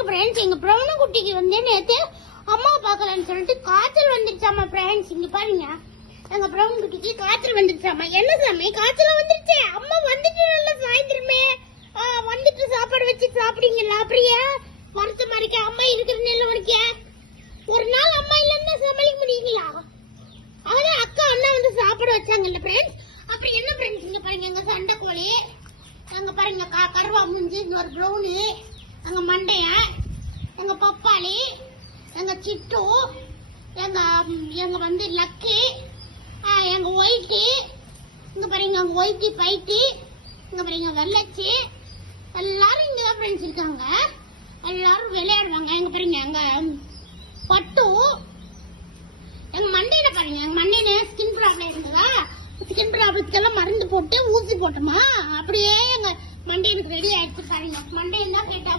பாருங்க ஃப்ரெண்ட்ஸ், எங்க பிரவண குட்டிக்கு வந்து நேத்து அம்மா பார்க்கலன்னு சொல்லிட்டு காய்ச்சல் வந்துருச்சாமா ஃப்ரெண்ட்ஸ். இங்க பாருங்க, எங்க பிரவண குட்டிக்கு காய்ச்சல் வந்துருச்சாமா. என்ன சாமி காய்ச்சல் வந்துருச்சு? அம்மா வந்துட்டு நல்ல சாயந்தரமே வந்துட்டு சாப்பாடு வச்சு சாப்பிடுங்களா? அப்படியே மறுத்த மாதிரிக்க அம்மா இருக்கிற நெல்ல உனக்கு ஒரு நாள் அம்மா இல்லன்னா சமாளிக்க முடியுங்களா? அதான் அக்கா அண்ணா வந்து சாப்பாடு வச்சாங்கல்ல ஃப்ரெண்ட்ஸ். அப்புறம் என்ன ஃப்ரெண்ட்ஸ், இங்க பாருங்க எங்க சண்டை கோழி, அங்க பாருங்க கருவா முஞ்சி, இங்க ஒரு ப்ரௌனு, எங்க மண்டைய, எங்க பப்பாளி, எங்க சிட்டு, எங்க வந்து லக்கு, எங்க ஒயிட்டு, இங்க பாருங்க எங்க ஒயிட்டி பைட்டி, இங்க பாருங்க வெள்ளச்சி, எல்லாரும் இங்கதான் ஃப்ரெண்ட்ஸ் இருக்காங்க. எல்லாரும் விளையாடுவாங்க. எங்க பாருங்க எங்க பட்டு, எங்க மண்டையில பாருங்க, எங்க மண்டையில ஸ்கின் ப்ராப்ளம் இருந்ததா, ஸ்கின் ப்ராப்ளத்துக்கெல்லாம் மருந்து போட்டு ஊசி போட்டோமா, அப்படியே எங்க மண்டை எனக்கு ரெடி ஆயிடுச்சு பாருங்க. மண்டை என்ன கேட்டா